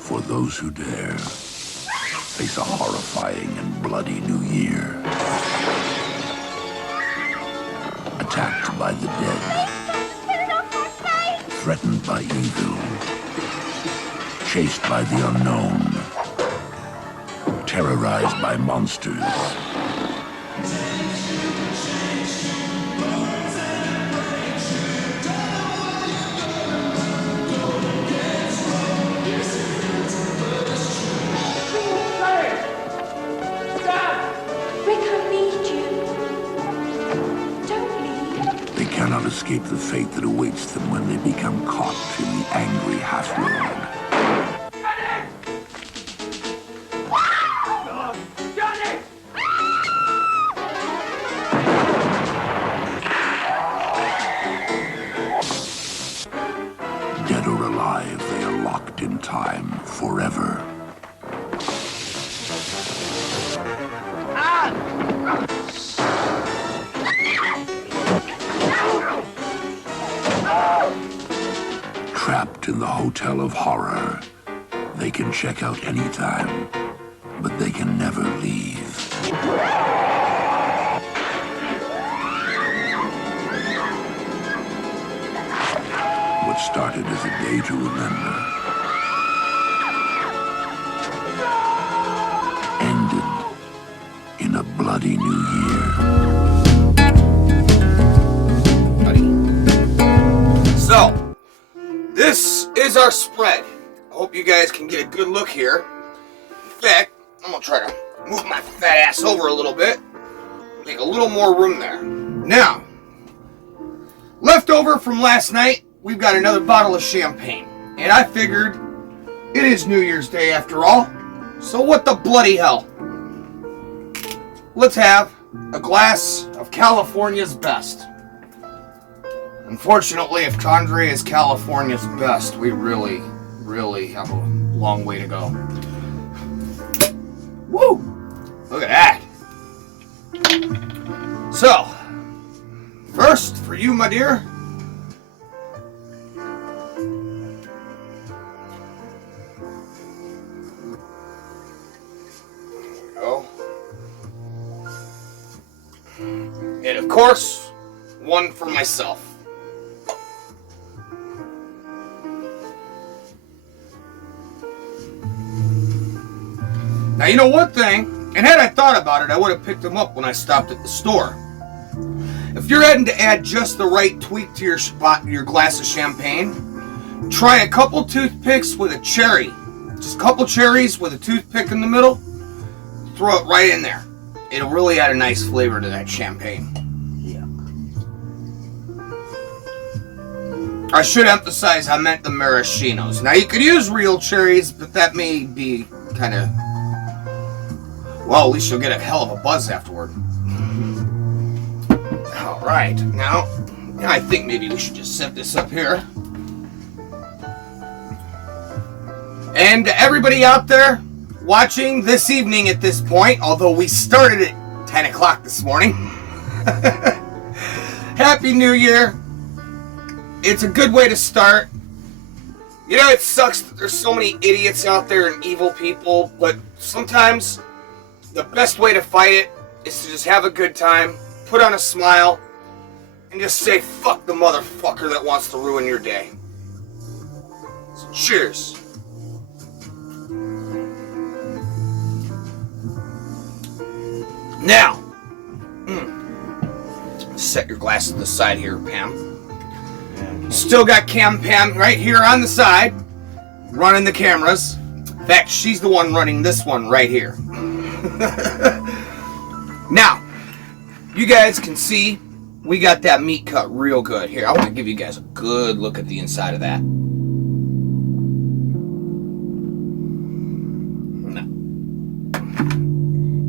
For those who dare face a horrifying and bloody new year. Attacked by the dead. Threatened by evil. Chased by the unknown. Terrorized by monsters. They cannot escape the fate that awaits them when they become caught in the angry half-world. Dead or alive, they are locked in time forever. Trapped in the Hotel of Horror, they can check out anytime, but they can never leave. What started as a day to remember ended in a bloody new year. So, this is our spread. I hope you guys can get a good look here. In fact, I'm gonna try to move my fat ass over a little bit. Make a little more room there. Now, left over from last night, we've got another bottle of champagne. And I figured it is New Year's Day after all. So what the bloody hell? Let's have a glass of California's best. Unfortunately, if Condre is California's best, we really, really have a long way to go. Woo! Look at that. So, first, for you, my dear. There we go. And of course, one for myself. Now, you know one thing, and had I thought about it, I would have picked them up when I stopped at the store. If you're heading to add just the right tweak to your glass of champagne, try a couple toothpicks with a cherry. Just a couple cherries with a toothpick in the middle. Throw it right in there. It'll really add a nice flavor to that champagne. I should emphasize I meant the maraschinos. Now, you could use real cherries, but that may be kind of... well, at least you'll get a hell of a buzz afterward. Alright, now I think maybe we should just set this up here. And to everybody out there watching this evening at this point, although we started at 10 o'clock this morning, Happy New Year. It's a good way to start. You know, it sucks that there's so many idiots out there and evil people, but sometimes the best way to fight it is to just have a good time, put on a smile, and just say, fuck the motherfucker that wants to ruin your day. So cheers. Now, set your glass to the side here, Pam. Still got Cam Pam right here on the side, running the cameras. In fact, she's the one running this one right here. Now, you guys can see we got that meat cut real good. Here, I want to give you guys a good look at the inside of that.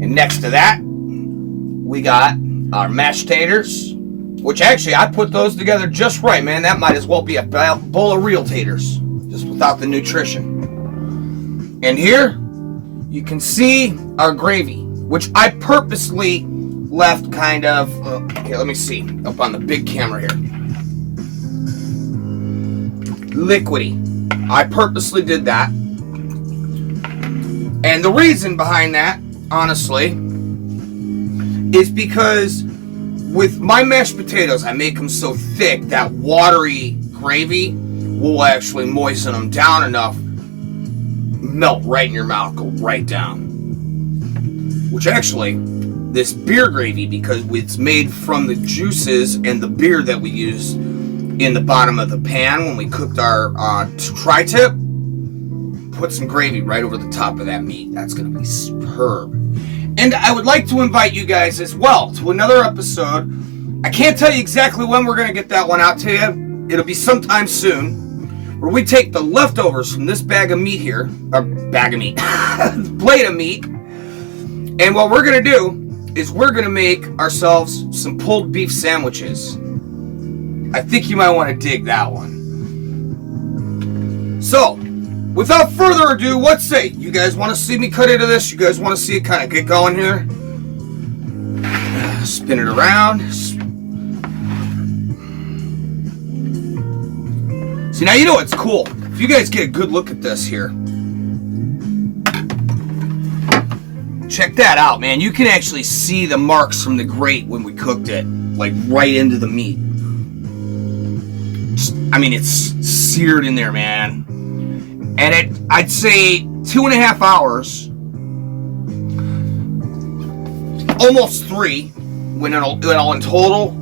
And next to that, we got our mashed taters, which actually I put those together just right, man. That might as well be a bowl of real taters, just without the nutrition. And here, you can see our gravy, which I purposely left kind of, here, let me see, up on the big camera here. Liquidy. I purposely did that. And the reason behind that, honestly, is because with my mashed potatoes, I make them so thick that watery gravy will actually moisten them down enough, melt right in your mouth, go right down. Which actually this beer gravy because it's made from the juices and the beer that we used in the bottom of the pan when we cooked our tri-tip. Put some gravy right over the top of that meat. That's going to be superb. And I would like to invite you guys as well to another episode. I can't tell you exactly when we're going to get that one out to you. It'll be sometime soon, where we take the leftovers from this bag of meat here, or bag of meat, plate of meat, and what we're going to do is we're going to make ourselves some pulled beef sandwiches. I think you might want to dig that one. So, without further ado, what say? You guys want to see me cut into this? You guys want to see it kind of get going here? Spin it around. See, now you know what's cool. If you guys get a good look at this here. Check that out, man. You can actually see the marks from the grate when we cooked it. Like right into the meat. It's seared in there, man. And I'd say 2.5 hours, almost 3, when it all in total,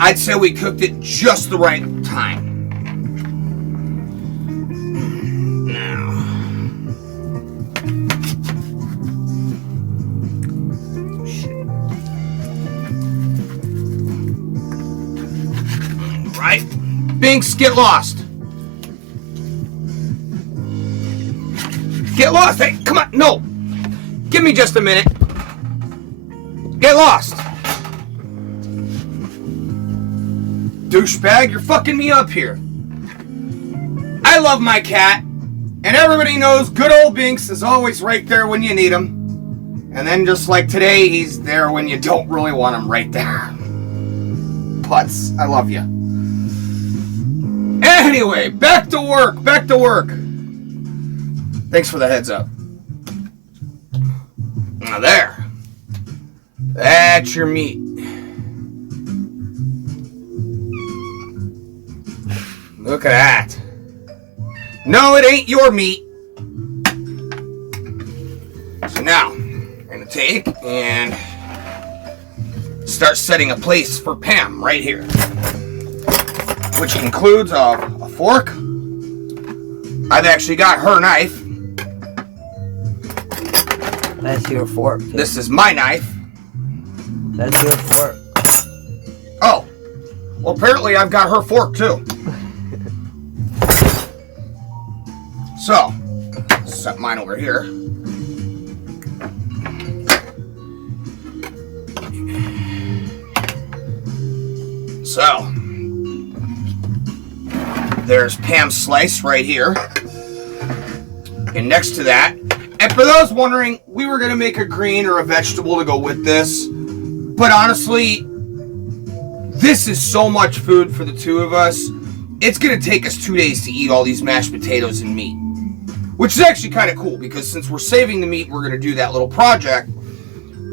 I'd say we cooked it just the right time. Now, right? Binks, get lost. Get lost! Hey, come on! No! Give me just a minute. Get lost! Douchebag, you're fucking me up here. I love my cat, and everybody knows good old Binks is always right there when you need him. And then just like today, he's there when you don't really want him right there. Putz, I love you. Anyway, back to work, back to work. Thanks for the heads up. Now there. That's your meat. Look at that. No, it ain't your meat. So now, I'm going to take and start setting a place for Pam right here. Which includes a fork. I've actually got her knife. That's your fork. This is my knife. That's your fork. Oh. Well, apparently I've got her fork too. So, set mine over here. So, there's Pam's slice right here. And next to that, and for those wondering, we were going to make a green or a vegetable to go with this. But honestly, this is so much food for the two of us. It's going to take us 2 days to eat all these mashed potatoes and meat. Which is actually kind of cool, because since we're saving the meat, we're going to do that little project.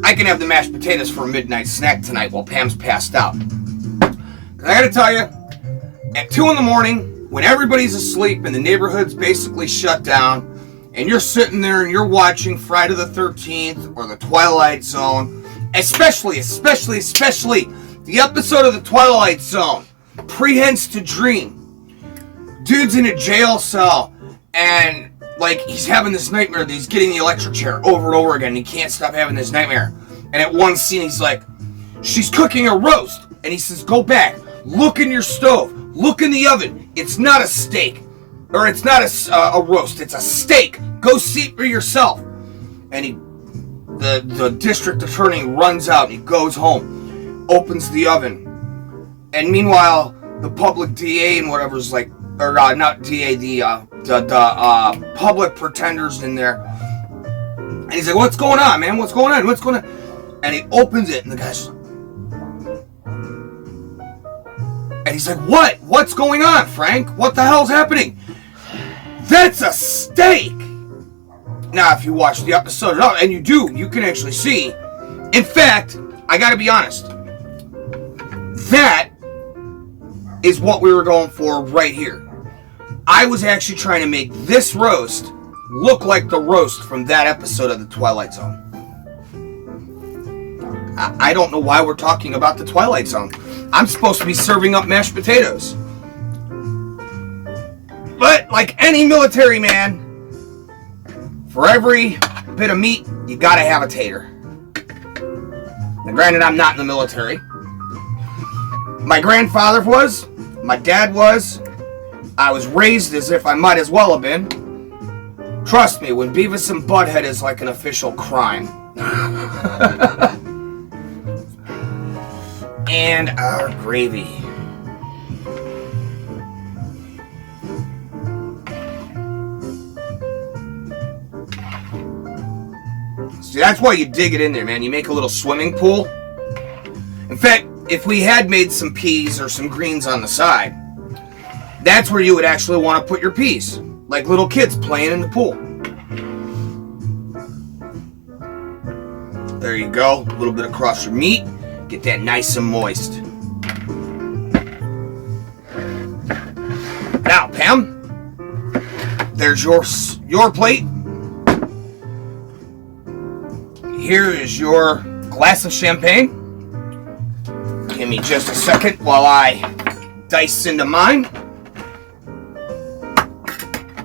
I can have the mashed potatoes for a midnight snack tonight while Pam's passed out. I got to tell you, at 2 in the morning, when everybody's asleep and the neighborhood's basically shut down, and you're sitting there and you're watching Friday the 13th or the Twilight Zone, especially the episode of the Twilight Zone, Prehends to Dream. Dude's in a jail cell and like he's having this nightmare that he's getting the electric chair over and over again and he can't stop having this nightmare. And at one scene he's like, she's cooking a roast. And he says, go back, look in your stove, look in the oven. It's not a steak. Or it's not a roast, it's a steak. Go see it for yourself. And the district attorney runs out and he goes home, opens the oven. And meanwhile, the public DA and whatever's like, or not DA, the public pretender's in there. And he's like, what's going on, man? What's going on? What's going on? And he opens it and the guy's like, and he's like, what? What's going on, Frank? What the hell's happening? That's a steak! Now, if you watch the episode, and you can actually see. In fact, I gotta be honest. That is what we were going for right here. I was actually trying to make this roast look like the roast from that episode of The Twilight Zone. I don't know why we're talking about the Twilight Zone. I'm supposed to be serving up mashed potatoes. But like any military man, for every bit of meat, you gotta have a tater. Now granted, I'm not in the military. My grandfather was, my dad was, I was raised as if I might as well have been. Trust me, when Beavis and Butthead is like an official crime. And our gravy. See, that's why you dig it in there, man. You make a little swimming pool. In fact, if we had made some peas or some greens on the side, that's where you would actually want to put your peas. Like little kids playing in the pool. There you go. A little bit across your meat. Get that nice and moist. Now, Pam, there's your plate. Here is your glass of champagne. Give me just a second while I dice into mine.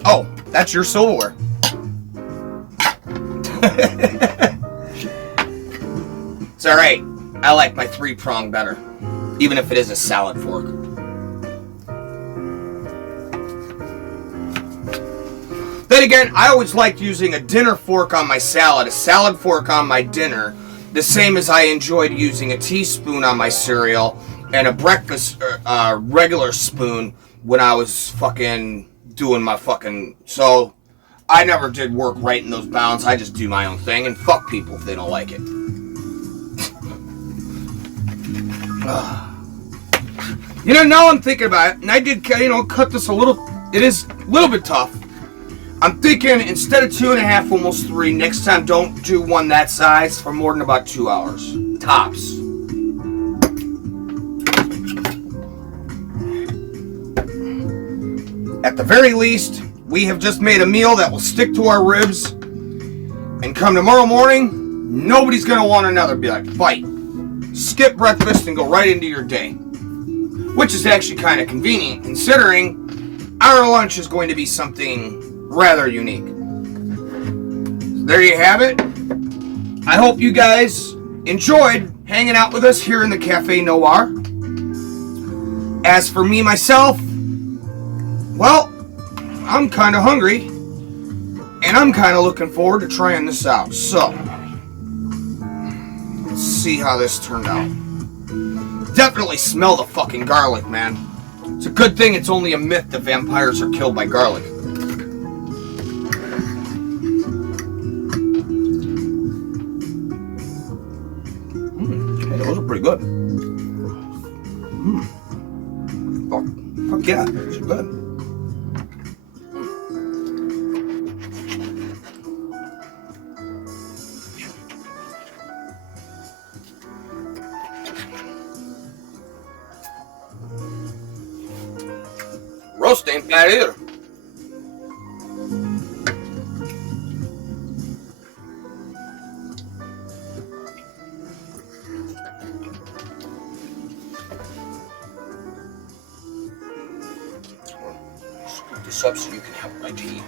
Oh, that's your silverware. It's alright. I like my 3-prong better, even if it is a salad fork. Then again, I always liked using a dinner fork on my salad, a salad fork on my dinner, the same as I enjoyed using a teaspoon on my cereal and a breakfast regular spoon when I was fucking doing my fucking... So, I never did work right in those bounds. I just do my own thing and fuck people if they don't like it. You know, now I'm thinking about it, and I did, cut this a little, it is a little bit tough. I'm thinking instead of 2.5, almost 3, next time don't do one that size for more than about 2 hours. Tops. At the very least, we have just made a meal that will stick to our ribs, and come tomorrow morning, nobody's going to want another. Be like, fight. Skip breakfast and go right into your day. Which is actually kind of convenient, considering our lunch is going to be something rather unique. There you have it. I hope you guys enjoyed hanging out with us here in the Cafe Noir. As for me, myself, well, I'm kind of hungry, and I'm kind of looking forward to trying this out. So, let's see how this turned out. Definitely smell the fucking garlic, man. It's a good thing it's only a myth that vampires are killed by garlic. Hey, those are pretty good. Fuck yeah, those are good. Roast ain't bad either. Scoop this up so you can have my tea.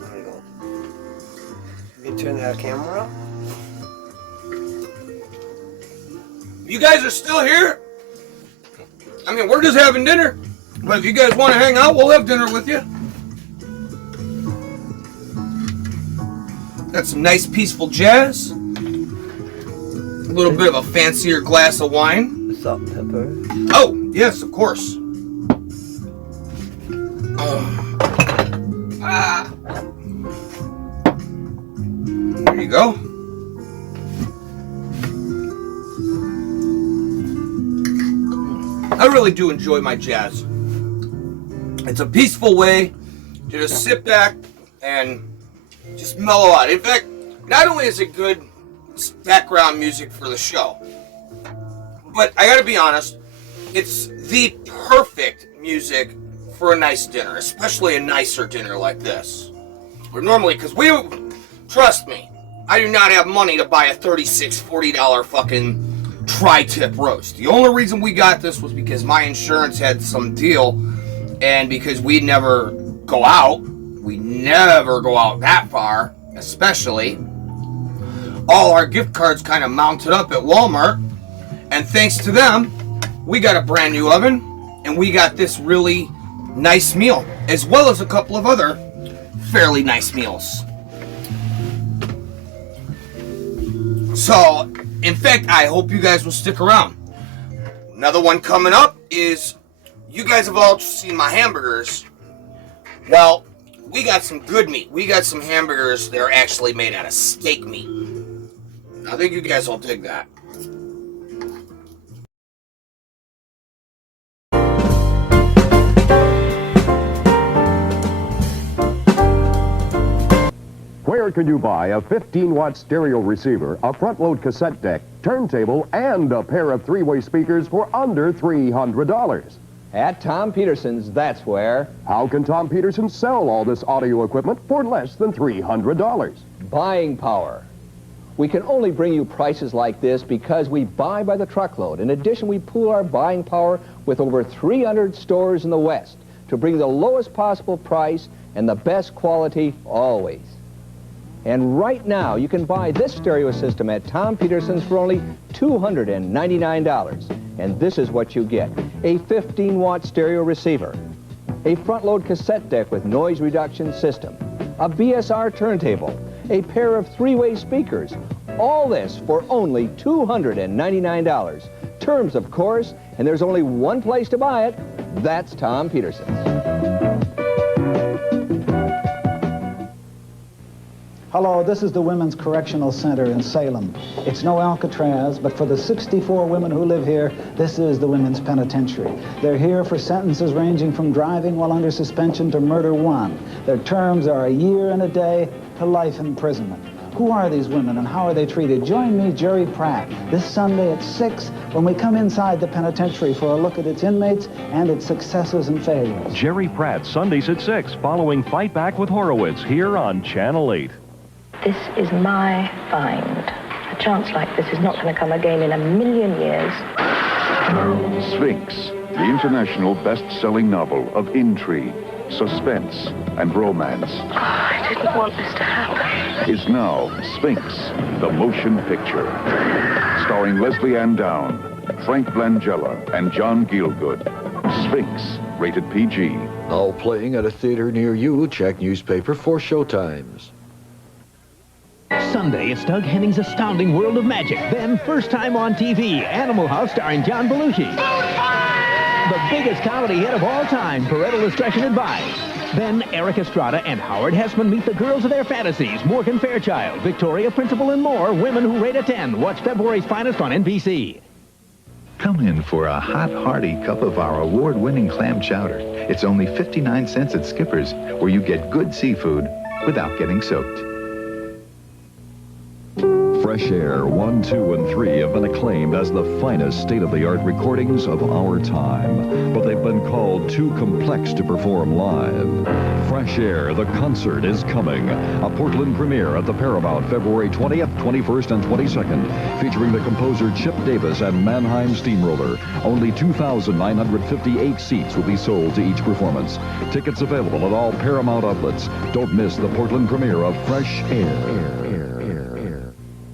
There you go. You turn that camera up? You guys are still here? I mean, we're just having dinner. But if you guys want to hang out, we'll have dinner with you. Got some nice peaceful jazz. A little bit of a fancier glass of wine. Salt and pepper. Oh, yes, of course. There you go. I really do enjoy my jazz. It's a peaceful way to just sit back and just mellow out. In fact, not only is it good background music for the show, but I gotta be honest, it's the perfect music for a nice dinner, especially a nicer dinner like this. But normally, because trust me, I do not have money to buy a $36, $40 fucking tri-tip roast. The only reason we got this was because my insurance had some deal, and because we never go out that far, especially, all our gift cards kind of mounted up at Walmart, and thanks to them, we got a brand new oven, and we got this really nice meal, as well as a couple of other fairly nice meals. So, in fact, I hope you guys will stick around. Another one coming up is, you guys have all seen my hamburgers. Well, we got some good meat. We got some hamburgers that are actually made out of steak meat. I think you guys will dig that. Where can you buy a 15-watt stereo receiver, a front-load cassette deck, turntable, and a pair of three-way speakers for under $300? At Tom Peterson's, that's where. How can Tom Peterson sell all this audio equipment for less than $300? Buying power. We can only bring you prices like this because we buy by the truckload. In addition, we pool our buying power with over 300 stores in the West to bring the lowest possible price and the best quality always. And right now, you can buy this stereo system at Tom Peterson's for only $299. And this is what you get: a 15-watt stereo receiver, a front-load cassette deck with noise reduction system, a BSR turntable, a pair of three-way speakers. All this for only $299. Terms, of course, and there's only one place to buy it. That's Tom Peterson's. Hello, this is the Women's Correctional Center in Salem. It's no Alcatraz, but for the 64 women who live here, this is the Women's Penitentiary. They're here for sentences ranging from driving while under suspension to murder one. Their terms are a year and a day to life imprisonment. Who are these women and how are they treated? Join me, Jerry Pratt, this Sunday at 6 when we come inside the penitentiary for a look at its inmates and its successes and failures. Jerry Pratt, Sundays at 6, following Fight Back with Horowitz, here on Channel 8. This is my find. A chance like this is not going to come again in a million years. Sphinx, the international best-selling novel of intrigue, suspense, and romance, I didn't want this to happen. is now Sphinx, the motion picture. Starring Leslie Ann Down, Frank Langella, and John Gielgud. Sphinx, rated PG. Now playing at a theater near you. Check newspaper for showtimes. Sunday, it's Doug Henning's Astounding World of Magic. Then, first time on TV, Animal House starring John Belushi. The biggest comedy hit of all time, parental discretion advised. Then, Eric Estrada and Howard Hessman meet the girls of their fantasies, Morgan Fairchild, Victoria Principal, and more. Women who rate a 10. Watch February's finest on NBC. Come in for a hot, hearty cup of our award-winning clam chowder. It's only 59 cents at Skipper's, where you get good seafood without getting soaked. Fresh Air 1, 2, and 3 have been acclaimed as the finest state-of-the-art recordings of our time, but they've been called too complex to perform live. Fresh Air, the concert, is coming. A Portland premiere at the Paramount February 20th, 21st, and 22nd, featuring the composer Chip Davis and Mannheim Steamroller. Only 2,958 seats will be sold to each performance. Tickets available at all Paramount outlets. Don't miss the Portland premiere of Fresh Air.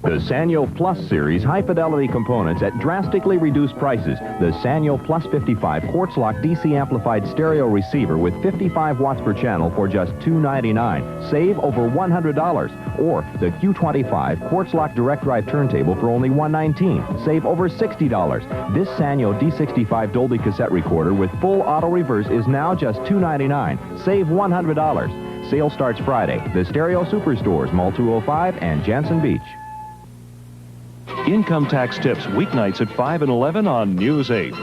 The Sanyo Plus series high-fidelity components at drastically reduced prices. The Sanyo Plus 55 quartz-lock DC amplified stereo receiver with 55 watts per channel for just $299. Save over $100. Or the Q25 quartz-lock direct drive turntable for only $119. Save over $60. This Sanyo D65 Dolby cassette recorder with full auto reverse is now just $299. Save $100. Sale starts Friday. The Stereo Superstores, Mall 205 and Jansen Beach. Income tax tips weeknights at 5 and 11 on News 8.